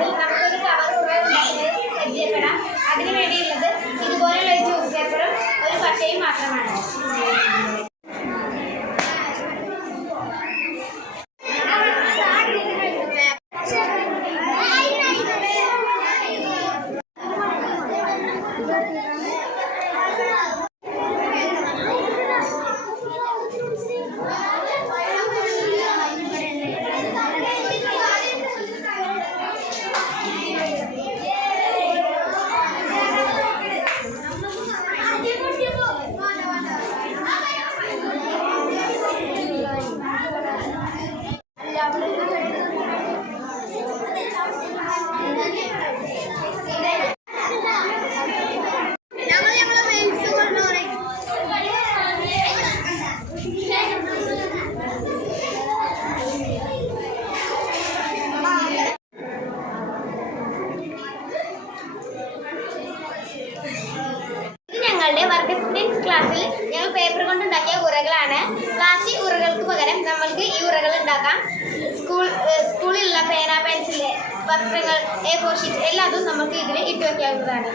ക്ലാസ്സിൽ നമുക്കൊരു കവർ ഉണ്ടാക്കുന്നത് പരിചയപ്പെടാം. അതിനു വേണ്ടിയുള്ളത് ഇതുപോലുള്ള ഒരു ന്യൂസ് പേപ്പറും ഒരു പശയും മാത്രമാണ്. ഞങ്ങളുടെ വർക്ക് എക്സ്പീരിയൻസ് ക്ലാസ്സിൽ ഞങ്ങൾ പേപ്പർ കൊണ്ടുണ്ടാക്കിയ ഉറകളാണ്. പ്ലാസ്റ്റിക് ഉറകൾക്ക് പകരം നമ്മൾക്ക് ഈ ഉറകൾ ഉണ്ടാക്കാം. സ്കൂളിലുള്ള പേന, പെൻസിൽ, വസ്ത്രങ്ങൾ, A4 ഷീറ്റ് എല്ലാതും നമുക്ക് ഇതിൽ ഇട്ട് വയ്ക്കാവുന്നതാണ്.